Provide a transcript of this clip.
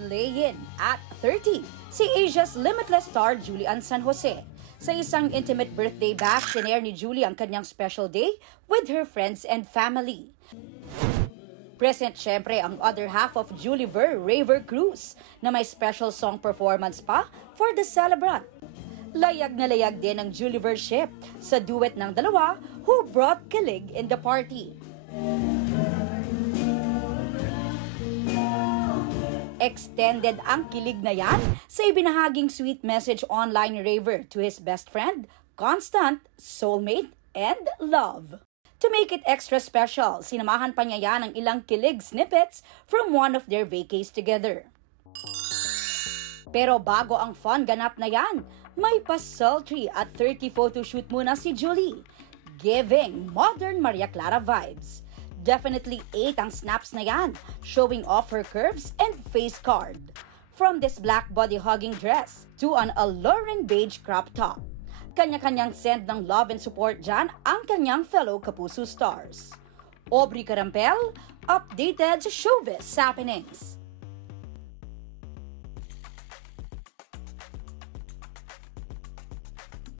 slaying at 30 si Asia's limitless star Julie Ann San Jose. Sa isang intimate birthday bash, tinare ni Julie ang kanyang special day with her friends and family. Present syempre ang other half of Julie Ver, Raver Cruz, na may special song performance pa for the celebrant. Layag na layag din ang Julie Ver ship sa duet ng dalawa who brought kilig in the party. Extended ang kilig na yan sa ibinahaging sweet message online ni Raver to his best friend, constant, soulmate, and love. To make it extra special, sinamahan pa niya yan ng ilang kilig snippets from one of their vacays together. Pero bago ang fun ganap na yan, may pa-sultry at 30 photoshoot muna si Julie, giving modern Maria Clara vibes. Definitely 8 ang snaps na yan, showing off her curves and face card. From this black body-hugging dress to an alluring beige crop top. Kanya-kanyang send ng love and support dyan ang kanyang fellow Kapuso stars. Aubrey Carampel, updated sa showbiz happenings.